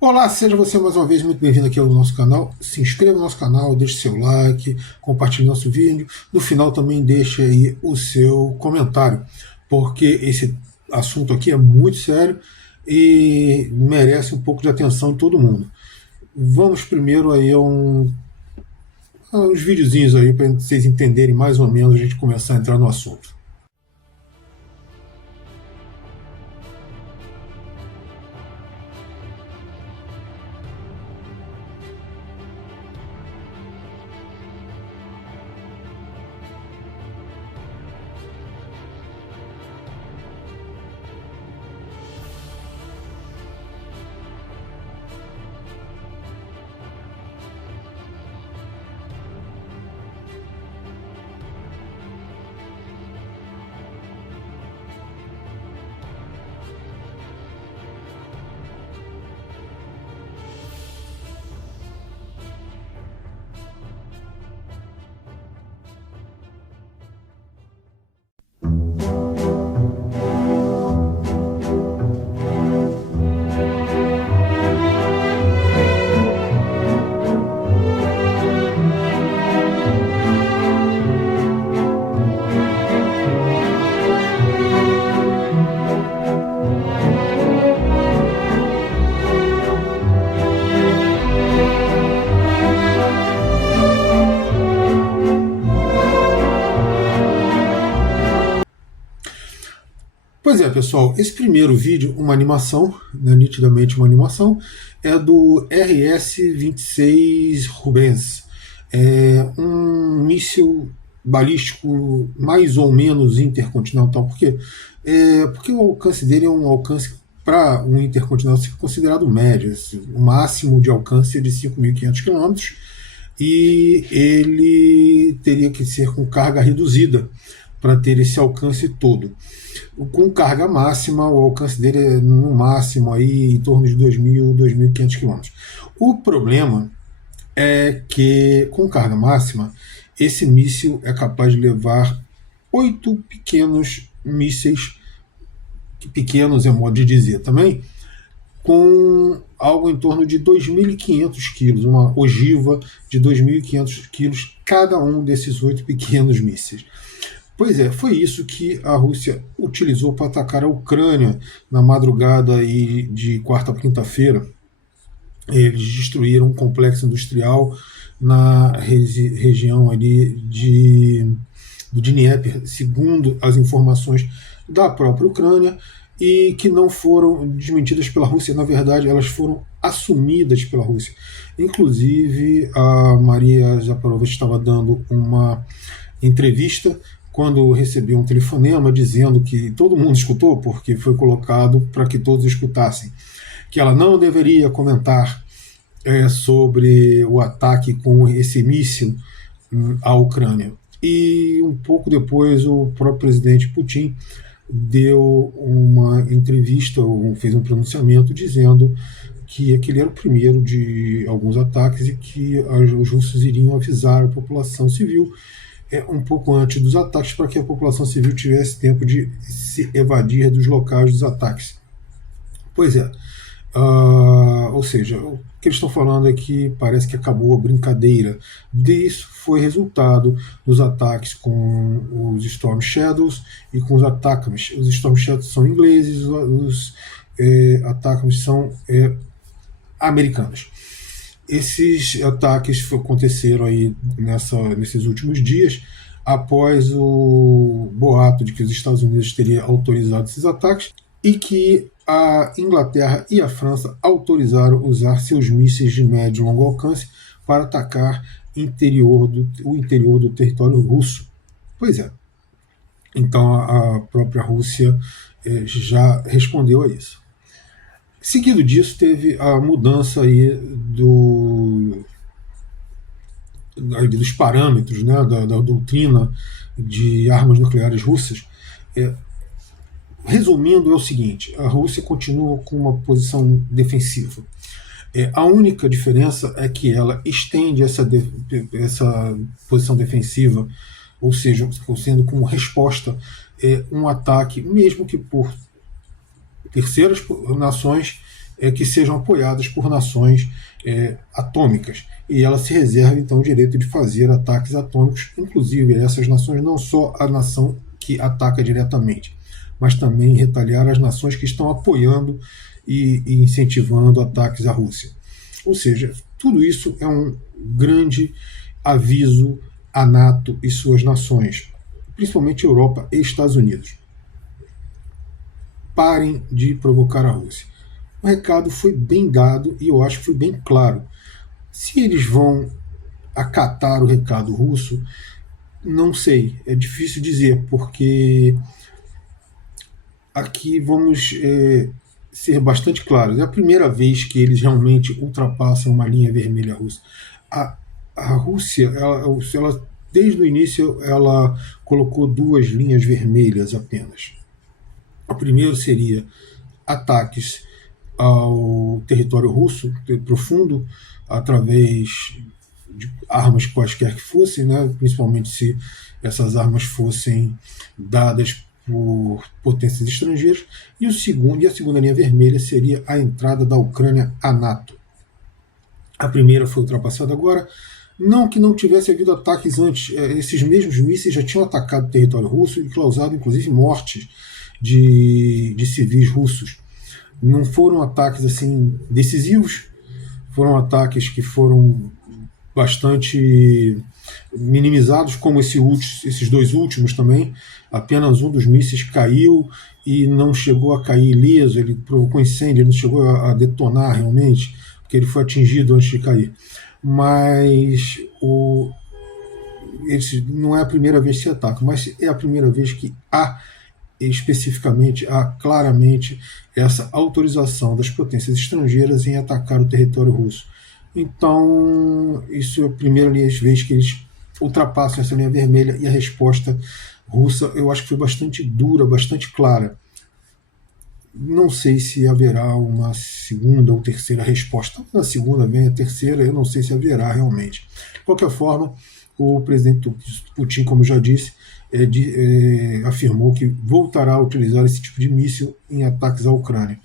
Olá, seja você mais uma vez muito bem-vindo aqui ao nosso canal. Se inscreva no nosso canal, deixe seu like, compartilhe nosso vídeo. No final também deixe aí o seu comentário, porque esse assunto aqui é muito sério e merece um pouco de atenção de todo mundo. Vamos primeiro aí a uns videozinhos aí para vocês entenderem mais ou menos a gente começar a entrar no assunto. Pois é, pessoal, esse primeiro vídeo, uma animação, né, nitidamente uma animação, é do RS-26 Rubens. É um míssil balístico mais ou menos intercontinental. Por quê? Porque o alcance dele é um alcance para um intercontinental ser considerado médio. O máximo de alcance é de 5.500 km e ele teria que ser com carga reduzida para ter esse alcance todo. Com carga máxima, o alcance dele é no máximo aí em torno de 2.000, 2.500 km. O problema é que com carga máxima, esse míssil é capaz de levar 8 pequenos mísseis, pequenos é modo de dizer também, com algo em torno de 2.500 quilos, uma ogiva de 2.500 quilos cada um desses 8 pequenos mísseis. Pois é, foi isso que a Rússia utilizou para atacar a Ucrânia na madrugada aí de quarta para quinta-feira. Eles destruíram um complexo industrial na região ali do Dnieper, segundo as informações da própria Ucrânia, e que não foram desmentidas pela Rússia. Na verdade, elas foram assumidas pela Rússia. Inclusive, a Maria Zakharova estava dando uma entrevista quando recebeu um telefonema dizendo que todo mundo escutou, porque foi colocado para que todos escutassem, que ela não deveria comentar sobre o ataque com esse míssil à Ucrânia. E um pouco depois o próprio presidente Putin deu uma entrevista, ou fez um pronunciamento dizendo que aquele era o primeiro de alguns ataques e que os russos iriam avisar a população civil um pouco antes dos ataques, para que a população civil tivesse tempo de se evadir dos locais dos ataques. Pois é, ou seja, o que eles estão falando é que parece que acabou a brincadeira. Disso foi resultado dos ataques com os Storm Shadows e com os Attackams. Os Storm Shadows são ingleses, os Attackams são americanos. Esses ataques aconteceram aí nesses últimos dias, após o boato de que os Estados Unidos teriam autorizado esses ataques e que a Inglaterra e a França autorizaram usar seus mísseis de médio e longo alcance para atacar o interior do território russo. Pois é. Então a própria Rússia já respondeu a isso. Seguido disso, teve a mudança aí dos parâmetros, né, da doutrina de armas nucleares russas. Resumindo, é o seguinte: a Rússia continua com uma posição defensiva. A única diferença é que ela estende essa posição defensiva, ou seja, sendo como resposta um ataque, mesmo que por terceiras nações, que sejam apoiadas por nações atômicas. E ela se reserva, então, o direito de fazer ataques atômicos, inclusive essas nações, não só a nação que ataca diretamente, mas também retaliar as nações que estão apoiando e incentivando ataques à Rússia. Ou seja, tudo isso é um grande aviso à NATO e suas nações, principalmente Europa e Estados Unidos. Parem de provocar a Rússia. O recado foi bem dado e eu acho que foi bem claro. Se eles vão acatar o recado russo, não sei, é difícil dizer, porque aqui vamos ser bastante claros. É a primeira vez que eles realmente ultrapassam uma linha vermelha russa. A Rússia, ela, desde o início, ela colocou duas linhas vermelhas apenas. O primeiro seria ataques ao território russo profundo, através de armas quaisquer que fossem, né, principalmente se essas armas fossem dadas por potências estrangeiras, e a segunda linha vermelha seria a entrada da Ucrânia à NATO. A primeira foi ultrapassada agora. Não que não tivesse havido ataques antes, esses mesmos mísseis já tinham atacado o território russo e causado inclusive mortes de civis russos. Não foram ataques assim decisivos, foram ataques que foram bastante minimizados, como esses dois últimos também. Apenas um dos mísseis caiu e não chegou a cair ileso, ele provocou incêndio, ele não chegou a detonar realmente, porque ele foi atingido antes de cair. Mas esse não é a primeira vez que se ataca, mas é a primeira vez que há especificamente, há claramente essa autorização das potências estrangeiras em atacar o território russo. Então, isso é a primeira vez que eles ultrapassam essa linha vermelha, e a resposta russa eu acho que foi bastante dura, bastante clara. Não sei se haverá uma segunda ou terceira resposta. Na segunda vem a terceira, eu não sei se haverá realmente. De qualquer forma, o presidente Putin, como já disse, afirmou que voltará a utilizar esse tipo de míssil em ataques à Ucrânia.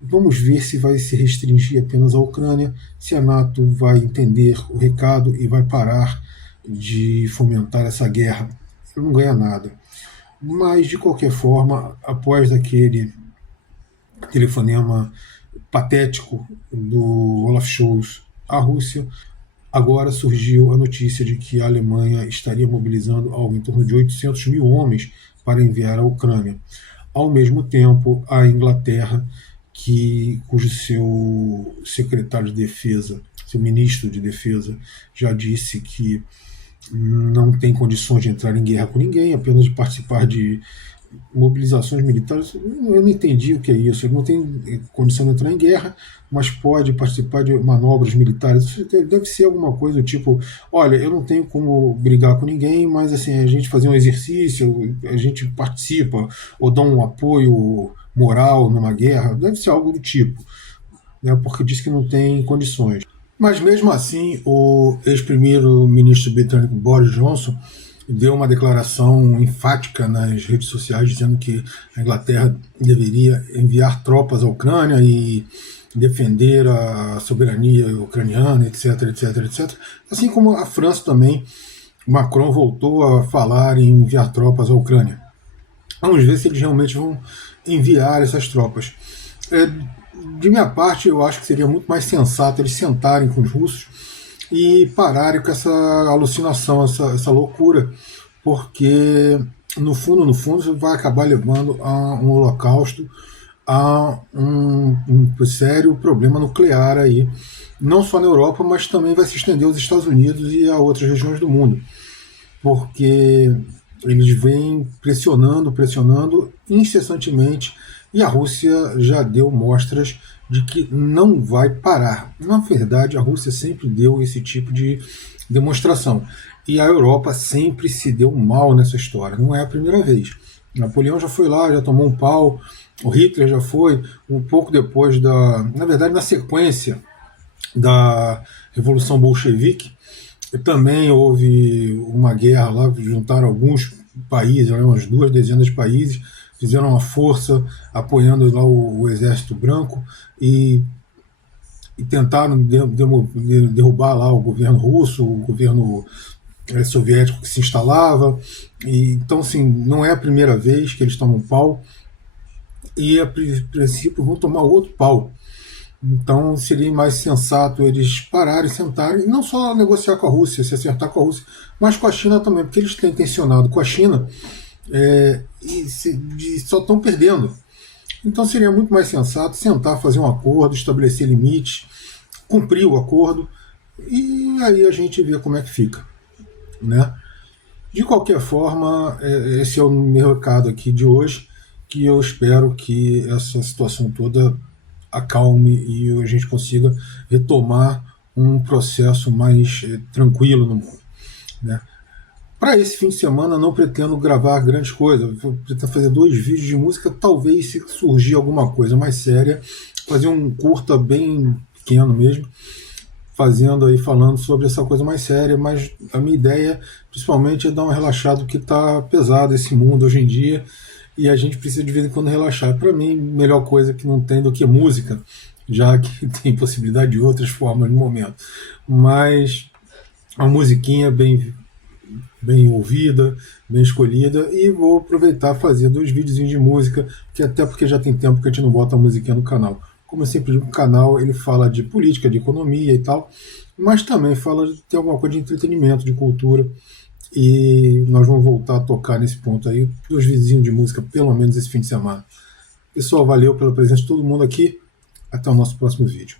Vamos ver se vai se restringir apenas à Ucrânia, se a NATO vai entender o recado e vai parar de fomentar essa guerra. Ele não ganha nada. Mas, de qualquer forma, após aquele telefonema patético do Olaf Scholz à Rússia, agora surgiu a notícia de que a Alemanha estaria mobilizando algo em torno de 800 mil homens para enviar à Ucrânia. Ao mesmo tempo, a Inglaterra, cujo seu secretário de defesa, seu ministro de defesa, já disse que não tem condições de entrar em guerra com ninguém, apenas de participar de mobilizações militares. Eu não entendi o que é isso. Ele não tem condição de entrar em guerra, mas pode participar de manobras militares. Isso deve ser alguma coisa do tipo: olha, eu não tenho como brigar com ninguém, mas assim, a gente fazer um exercício, a gente participa, ou dá um apoio moral numa guerra. Deve ser algo do tipo, né, porque diz que não tem condições. Mas mesmo assim, o ex-primeiro-ministro britânico Boris Johnson deu uma declaração enfática nas redes sociais, dizendo que a Inglaterra deveria enviar tropas à Ucrânia e defender a soberania ucraniana, etc, etc, etc. Assim como a França também. Macron voltou a falar em enviar tropas à Ucrânia. Vamos ver se eles realmente vão enviar essas tropas. De minha parte, eu acho que seria muito mais sensato eles sentarem com os russos e pararem com essa alucinação, essa loucura, porque no fundo você vai acabar levando a um holocausto, a um sério problema nuclear aí, não só na Europa, mas também vai se estender aos Estados Unidos e a outras regiões do mundo, porque eles vêm pressionando incessantemente, e a Rússia já deu mostras de que não vai parar. Na verdade, a Rússia sempre deu esse tipo de demonstração. E a Europa sempre se deu mal nessa história. Não é a primeira vez. Napoleão já foi lá, já tomou um pau. O Hitler já foi, um pouco depois na verdade, na sequência da Revolução Bolchevique. Também houve uma guerra lá, juntaram alguns países, umas 2 dezenas de países, fizeram uma força apoiando lá o exército branco e, e tentaram derrubar lá o governo russo, o governo soviético que se instalava. E, então, assim, não é a primeira vez que eles tomam pau e, a princípio, vão tomar outro pau. Então seria mais sensato eles pararem, sentarem, e não só negociar com a Rússia, se acertar com a Rússia, mas com a China também, porque eles têm tensionado com a China e só estão perdendo. Então seria muito mais sensato sentar, fazer um acordo, estabelecer limites, cumprir o acordo, e aí a gente vê como é que fica. Né? De qualquer forma, esse é o meu recado aqui de hoje, que eu espero que essa situação toda acalme e a gente consiga retomar um processo mais tranquilo no mundo. Né? Para esse fim de semana, não pretendo gravar grandes coisas. Eu pretendo fazer 2 vídeos de música, talvez se surgir alguma coisa mais séria, fazer um curta bem pequeno mesmo, fazendo aí, falando sobre essa coisa mais séria, mas a minha ideia, principalmente, é dar uma relaxada, porque está pesado esse mundo hoje em dia, e a gente precisa de vez em quando relaxar. Para mim, melhor coisa que não tem do que música, já que tem possibilidade de outras formas no momento. Mas a musiquinha bem ouvida, bem escolhida, e vou aproveitar fazer 2 videozinhos de música, que até porque já tem tempo que a gente não bota a musiquinha no canal. Como eu sempre digo, o canal ele fala de política, de economia e tal, mas também fala de ter alguma coisa de entretenimento, de cultura, e nós vamos voltar a tocar nesse ponto aí, 2 vizinhos de música, pelo menos esse fim de semana. Pessoal, valeu pela presença de todo mundo aqui, até o nosso próximo vídeo.